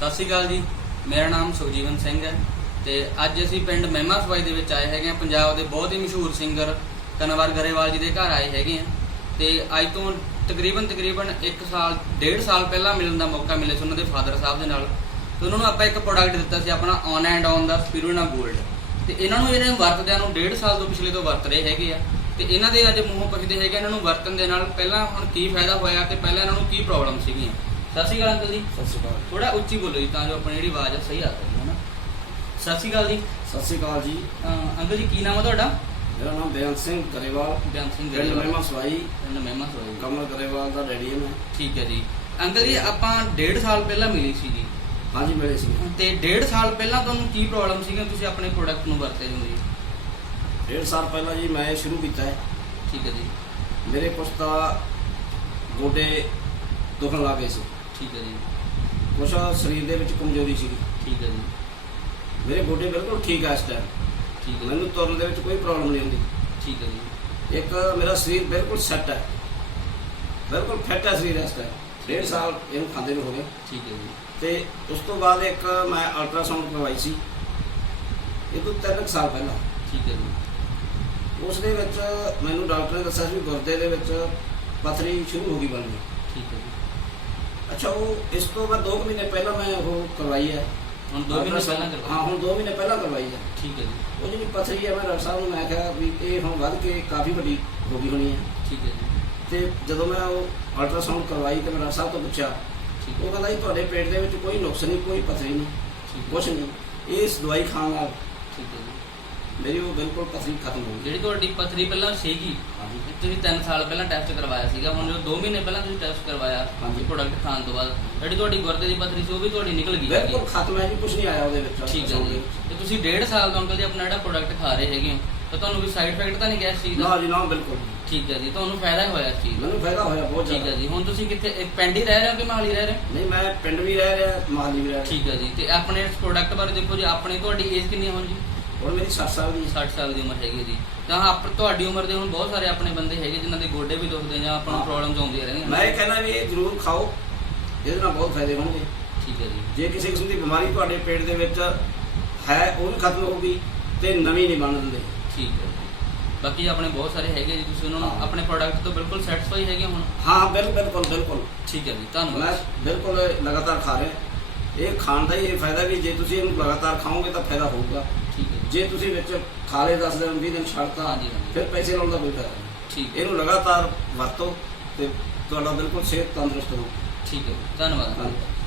ਸਤਿ ਸ਼੍ਰੀ ਅਕਾਲ ਜੀ। ਮੇਰਾ ਨਾਮ ਸੁਖਜੀਵਨ ਸਿੰਘ ਹੈ ਤੇ ਅੱਜ ਅਸੀਂ ਪਿੰਡ ਮਹਿਮਾ ਸਵਾਈ ਦੇ ਵਿੱਚ ਆਏ ਹੈਗੇ ਆ ਪੰਜਾਬ ਦੇ ਬਹੁਤ ਹੀ ਮਸ਼ਹੂਰ ਸਿੰਗਰ ਕਨਵਰ ਗਰੇਵਾਲ ਜੀ ਦੇ ਘਰ ਆਏ ਹੈਗੇ ਆ ਤੇ ਅੱਜ ਤੋਂ ਤਕਰੀਬਨ ਤਕਰੀਬਨ 1 ਸਾਲ, ਡੇਢ ਸਾਲ ਪਹਿਲਾਂ ਮਿਲਣ ਦਾ ਮੌਕਾ ਮਿਲਿਆ ਸੀ ਉਹਨਾਂ ਦੇ ਫਾਦਰ ਸਾਹਿਬ ਦੇ ਨਾਲ। ਤੇ ਉਹਨਾਂ ਨੂੰ ਆਪਾਂ ਇੱਕ ਪ੍ਰੋਡਕਟ ਦਿੱਤਾ ਸੀ ਆਪਣਾ ਔਨ ਐਂਡ ਔਨ ਦਾ ਸਪਿਰੂਨਾ ਗੋਲਡ ਤੇ ਇਹਨਾਂ ਨੂੰ ਇਹਨਾਂ ਨੂੰ ਵਰਤਦਿਆਂ ਨੂੰ ਡੇਢ ਸਾਲ ਤੋਂ ਪਿਛਲੇ ਤੋਂ ਵਰਤ ਰਹੇ ਹੈਗੇ ਆ। ਤੇ ਇਹਨਾਂ ਦੇ ਅੱਜ ਮੂੰਹੋਂ ਪੁੱਛਦੇ ਹੈਗੇ ਇਹਨਾਂ ਨੂੰ ਵਰਤਣ ਦੇ ਨਾਲ ਪਹਿਲਾਂ ਹੁਣ ਕੀ ਫਾਇਦਾ ਹੋਇਆ ਤੇ ਪਹਿਲਾਂ ਇਹਨਾਂ ਨੂੰ ਕੀ ਪ੍ਰੋਬਲਮ ਸੀਗੀਆਂ? ਸਤਿ ਸ਼੍ਰੀ ਅਕਾਲ ਅੰਕਲ ਜੀ। ਸਤਿ ਸ਼੍ਰੀ ਅਕਾਲ। ਥੋੜਾ ਉੱਚੀ ਬੋਲੋ ਜੀ ਤਾਂ ਜੋ ਆਪਣੀ ਜਿਹੜੀ ਆਵਾਜ਼ ਆ ਸਹੀ ਆ ਸਕੇ ਹਨਾ? ਸਤਿ ਸ਼੍ਰੀ ਅਕਾਲ ਜੀ। ਸਤਿ ਸ਼੍ਰੀ ਅਕਾਲ ਜੀ। ਅਹ ਅੰਕਲ ਜੀ ਕੀ ਨਾਮ ਆ ਤੁਹਾਡਾ? ਮੇਰਾ ਨਾਮ ਬੇਅੰਤ ਸਿੰਘ ਗਰੇਵਾਲ। ਬਿਆਨ ਸਿੰਘ ਪਿੰਡ ਮਹਿਮਾ ਸਵਾਈ। ਪਿੰਡ ਮਹਿਮਾ ਸੋਈ ਕਮਲ ਗਰੇਵਾਲ ਦਾ ਡੈਡੀ ਹਾਂ ਮੈਂ। ਠੀਕ ਹੈ ਜੀ। ਅੰਕਲ ਜੀ ਆਪਾਂ ਡੇਢ ਸਾਲ ਪਹਿਲਾਂ ਮਿਲੀ ਸੀ ਜੀ। ਹਾਂਜੀ ਮਿਲੇ ਸੀ। ਤੇ ਡੇਢ ਸਾਲ ਪਹਿਲਾਂ ਤੁਹਾਨੂੰ ਕੀ ਪ੍ਰੋਬਲਮ ਸੀਗੀ? ਤੁਸੀਂ ਆਪਣੇ ਪ੍ਰੋਡਕਟ ਨੂੰ ਵਰਤੇ ਹੁੰਦੇ ਜੀ। ਡੇਢ ਸਾਲ ਪਹਿਲਾਂ ਜੀ ਮੈਂ ਇਹ ਸ਼ੁਰੂ ਕੀਤਾ ਹੈ। ਠੀਕ ਹੈ ਜੀ। ਮੇਰੇ ਕੁਛ ਤਾਂ ਗੋਡੇ ਦੁਖਣ ਲੱਗ ਗਏ ਸੀ। ਠੀਕ ਹੈ ਜੀ। ਕੁਛ ਸਰੀਰ ਦੇ ਵਿੱਚ ਕਮਜ਼ੋਰੀ ਸੀ ਠੀਕ ਹੈ ਜੀ। ਮੇਰੇ ਗੋਡੇ ਬਿਲਕੁਲ ਠੀਕ ਆ ਇਸ ਟਾਈਮ ਠੀਕ ਹੈ ਮੈਨੂੰ ਤੁਰਨ ਦੇ ਵਿੱਚ ਕੋਈ ਪ੍ਰੋਬਲਮ ਨਹੀਂ ਹੁੰਦੀ। ਠੀਕ ਹੈ ਜੀ। ਇੱਕ ਮੇਰਾ ਸਰੀਰ ਬਿਲਕੁਲ ਸੈੱਟ ਹੈ। ਬਿਲਕੁਲ ਫਿੱਟ ਹੈ ਸਰੀਰ ਇਸ ਟਾਈਮ ਡੇਢ ਸਾਲ ਇਹਨੂੰ ਖਾਂਦੇ ਨੂੰ ਹੋ ਗਏ। ਠੀਕ ਹੈ ਜੀ। ਤੇ ਉਸ ਤੋਂ ਬਾਅਦ ਇੱਕ ਮੈਂ ਅਲਟਰਾਸਾਊਂਡ ਕਰਵਾਈ ਸੀ। ਇਹ ਤੋਂ ਤਿੰਨ ਕੁ ਸਾਲ ਪਹਿਲਾਂ। ਠੀਕ ਹੈ ਜੀ। ਉਸ ਦੇ ਵਿੱਚ ਮੈਨੂੰ ਡਾਕਟਰ ਨੇ ਦੱਸਿਆ ਸੀ ਗੁਰਦੇ ਦੇ ਵਿੱਚ ਪਥਰੀ ਸ਼ੁਰੂ ਹੋ ਗਈ ਬਣਨੀ। ਠੀਕ ਹੈ ਜੀ। ਅੱਛਾ ਉਹ ਇਸ ਤੋਂ ਬਾਅਦ 2 ਮਹੀਨੇ ਪਹਿਲਾਂ ਮੈਂ ਉਹ ਕਰਵਾਈ ਹੈ। ਹੁਣ 2 ਮਹੀਨੇ ਪਹਿਲਾਂ ਹਾਂ ਕਰਵਾ ਹੁਣ 2 ਮਹੀਨੇ ਪਹਿਲਾਂ ਕਰਵਾਈ ਹੈ। ਠੀਕ ਹੈ ਜੀ। ਉਹ ਜਿਹੜੀ ਪਥਰੀ ਹੈ ਮੈਂ ਡਾਕਟਰ ਸਾਹਿਬ ਨੂੰ ਮੈਂ ਕਿਹਾ ਵੀ ਇਹ ਹੁਣ ਵੱਧ ਕੇ ਕਾਫੀ ਵੱਡੀ ਹੋ ਗਈ ਹੋਣੀ ਹੈ। ਠੀਕ ਹੈ ਜੀ। ਤੇ ਜਦੋਂ ਮੈਂ ਉਹ ਅਲਟਰਾਸਾਊਂਡ ਕਰਵਾਈ ਤੇ ਮੈਂ ਡਾਕਟਰ ਸਾਹਿਬ ਤੋਂ ਪੁੱਛਿਆ ਠੀਕ ਉਹ ਹੈ ਕਹਿੰਦਾ ਜੀ ਤੁਹਾਡੇ ਪੇਟ ਦੇ ਵਿੱਚ ਕੋਈ ਨੁਕਸ ਨਹੀਂ ਕੋਈ ਪਥਰੀ ਨਹੀਂ ਠੀਕ ਹੈ। ਕੁਛ ਨਹੀਂ। ਇਸ ਦਵਾਈ ਖਾਣ ਨਾਲ ਠੀਕ ਹੈ ਜੀ। ਮੇਰੀ ਉਹ ਬਿਲਕੁਲ ਪਥਰੀ ਖਤਮ ਹੋ ਗਈ। ਜਿਹੜੀ ਤੁਹਾਡੀ ਪਥਰੀ ਪਹਿਲਾਂ ਸੀਗੀ ਤੁਸੀਂ 3 ਸਾਲ ਪਹਿਲਾਂ ਟੈਸਟ ਕਰਵਾਇਆ ਸੀਗਾ ਹੁਣ ਜਦੋਂ 2 ਮਹੀਨੇ ਪਹਿਲਾਂ ਤੁਸੀਂ ਟੈਸਟ ਕਰਵਾਇਆ ਹਾਂਜੀ। ਪ੍ਰੋਡਕਟ ਖਾਣ ਤੋਂ ਬਾਅਦ ਜਿਹੜੀ ਤੁਹਾਡੀ ਗੁਰਦੇ ਦੀ ਪਥਰੀ ਸੀ ਉਹ ਵੀ ਤੁਹਾਡੀ ਨਿਕਲ ਗਈ ਬਿਲਕੁਲ। ਖਤਮ ਹੈ ਜੀ ਕੁਛ ਨਹੀਂ ਆਇਆ ਉਹਦੇ ਵਿੱਚ। ਠੀਕ ਹੈ ਜੀ। ਤੇ ਤੁਸੀਂ 1.5 ਸਾਲ ਤੋਂ ਅੰਕਲ ਜੀ ਆਪਣਾ ਜਿਹੜਾ ਪ੍ਰੋਡਕਟ ਖਾ ਰਹੇ ਹੈਗੇ ਤਾਂ ਤੁਹਾਨੂੰ ਵੀ ਸਾਈਡ ਇਫੈਕਟ ਤਾਂ ਨਹੀਂ ਗਿਆ ਇਸ ਚੀਜ਼ ਨਾ ਦਾ ਜੀ ਨਾ ਬਿਲਕੁਲ। ਠੀਕ ਹੈ ਜੀ ਤੁਹਾਨੂੰ ਫਾਇਦਾ ਹੋਇਆ ਇਸ ਚੀਜ਼ ਦਾ? ਮੈਨੂੰ ਫਾਇਦਾ ਹੋਇਆ ਬਹੁਤ ਠੀਕ ਹੈ ਜ਼ਿਆਦਾ। ਜੀ ਹੁਣ ਤੁਸੀਂ ਕਿੱਥੇ ਪਿੰਡ ਹੀ ਰਹਿ ਰਹੇ ਹੋ ਕਿ ਮਾਲੀ ਰਹਿ ਰਹੇ ਨਹੀਂ ਮੈਂ ਪਿੰਡ ਵੀ ਰਹਿ ਰਿਹਾ ਮਾਲੀ ਵੀ ਰਹਿ ਰਿਹਾ। ਠੀਕ ਹੈ ਜੀ ਤੇ ਆਪਣੇ ਇਸ ਪ੍ਰੋਡਕਟ ਬਾਰੇ ਦੇਖੋ ਜੀ ਆਪਣੀ ਤੁਹਾਡੀ ਏਜ ਕਿੰਨੀ ਹੁਣ ਜੀ? ਹੁਣ ਮੇਰੀ 60 ਸਾਲ ਦੀ 60 ਸਾਲ ਦੀ ਉਮਰ ਹੈਗੀ ਜੀ। ਤਾਂ ਆਪ ਤੁਹਾਡੀ ਉਮਰ ਦੇ ਹੁਣ ਬਹੁਤ ਸਾਰੇ ਆਪਣੇ ਬੰਦੇ ਹੈਗੇ ਜਿਨ੍ਹਾਂ ਦੇ ਗੋਡੇ ਵੀ ਦੁਖਦੇ ਜਾਂ ਆਪਾਂ ਨੂੰ। ਪ੍ਰੋਬਲਮਸ ਆਉਂਦੀਆਂ ਰਹਿੰਦੀਆਂ। ਮੈਂ ਇਹ ਕਹਿੰਦਾ ਵੀ ਇਹ ਜ਼ਰੂਰ ਖਾਓ ਇਹਦੇ ਨਾਲ ਬਹੁਤ ਫਾਇਦੇ ਹੋਣਗੇ। ਠੀਕ ਹੈ ਜੀ। ਜੇ ਕਿਸੇ ਕਿਸਮ ਦੀ ਬਿਮਾਰੀ ਤੁਹਾਡੇ ਪੇਟ ਦੇ ਵਿੱਚ ਹੈ ਉਹ ਵੀ ਖਤਮ ਹੋਊਗੀ ਤੇ ਨਵੀਂ ਨਹੀਂ ਬਣ ਦਿੰਦੇ। ਠੀਕ ਹੈ। ਬਾਕੀ ਆਪਣੇ ਬਹੁਤ ਸਾਰੇ ਹੈਗੇ ਜੀ ਤੁਸੀਂ ਉਹਨਾਂ ਨੂੰ। ਆਪਣੇ ਪ੍ਰੋਡਕਟ ਤੋਂ ਬਿਲਕੁਲ ਸੈਟੀਸਫਾਈ ਹੈਗੇ ਹੁਣ? ਹਾਂ ਬਿਲ- ਬਿਲਕੁਲ ਬਿਲਕੁਲ। ਠੀਕ ਹੈ ਜੀ ਮੈਂ ਧੰਨਵਾਦ ਬਿਲਕੁਲ ਲਗਾਤਾਰ ਖਾ ਰਿਹਾ। ਇਹ ਖਾਣ ਦਾ ਹੀ ਇਹ ਫਾਇਦਾ ਵੀ ਜੇ ਤੁਸੀਂ ਇਹਨੂੰ ਲਗਾਤਾਰ ਖਾਓਗੇ ਤਾਂ ਫਾਇਦਾ ਹੋਊਗਾ। ਠੀਕ ਹੈ ਜੀ। ਤੁਸੀਂ ਵਿੱਚ ਖਾ ਲਏ 10 ਦਿਨ 20 ਦਿਨ ਛੱਡਤਾ ਹਾਂਜੀ, ਹਾਂਜੀ। ਫਿਰ ਪੈਸੇ ਲਾਉਣ ਦਾ ਕੋਈ ਫਾਇਦਾ ਨਹੀਂ। ਠੀਕ ਹੈ। ਇਹਨੂੰ ਲਗਾਤਾਰ ਵਰਤੋ ਤੇ ਤੁਹਾਡਾ ਬਿਲਕੁਲ ਸਿਹਤ ਤੰਦਰੁਸਤ ਹੋਊ ਠੀਕ ਹੈ। ਧੰਨਵਾਦ। ਧੰਨਵਾਦ।